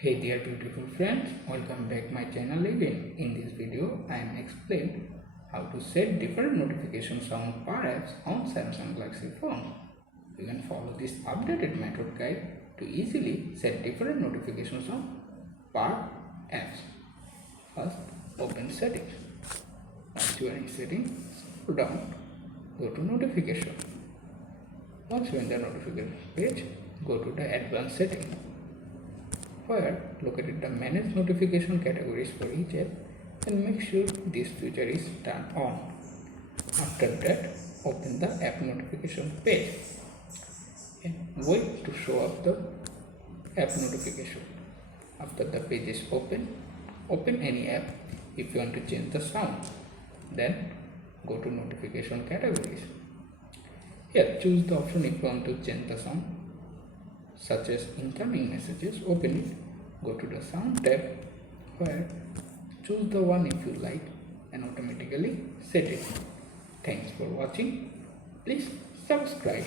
Hey there beautiful friends, welcome back my channel again. In this video, I am explain how to set different notification sound per apps on Samsung Galaxy phone. You can follow this updated method guide to easily set different notification sound per apps. First, open settings. Once you are in settings, scroll down, go to notification. Once you are in the notification page, go to the advanced setting, where locate the manage notification categories for each app and make sure this feature is turned on. After that, open the app notification page and wait to show up the app notification. After the page is open any app. If you want to change the sound, then go to notification categories. Here, choose the option if you want to change the sound, such as incoming messages. Open it, go to the sound tab, where choose the one if you like and automatically set it. Thanks for watching. Please subscribe.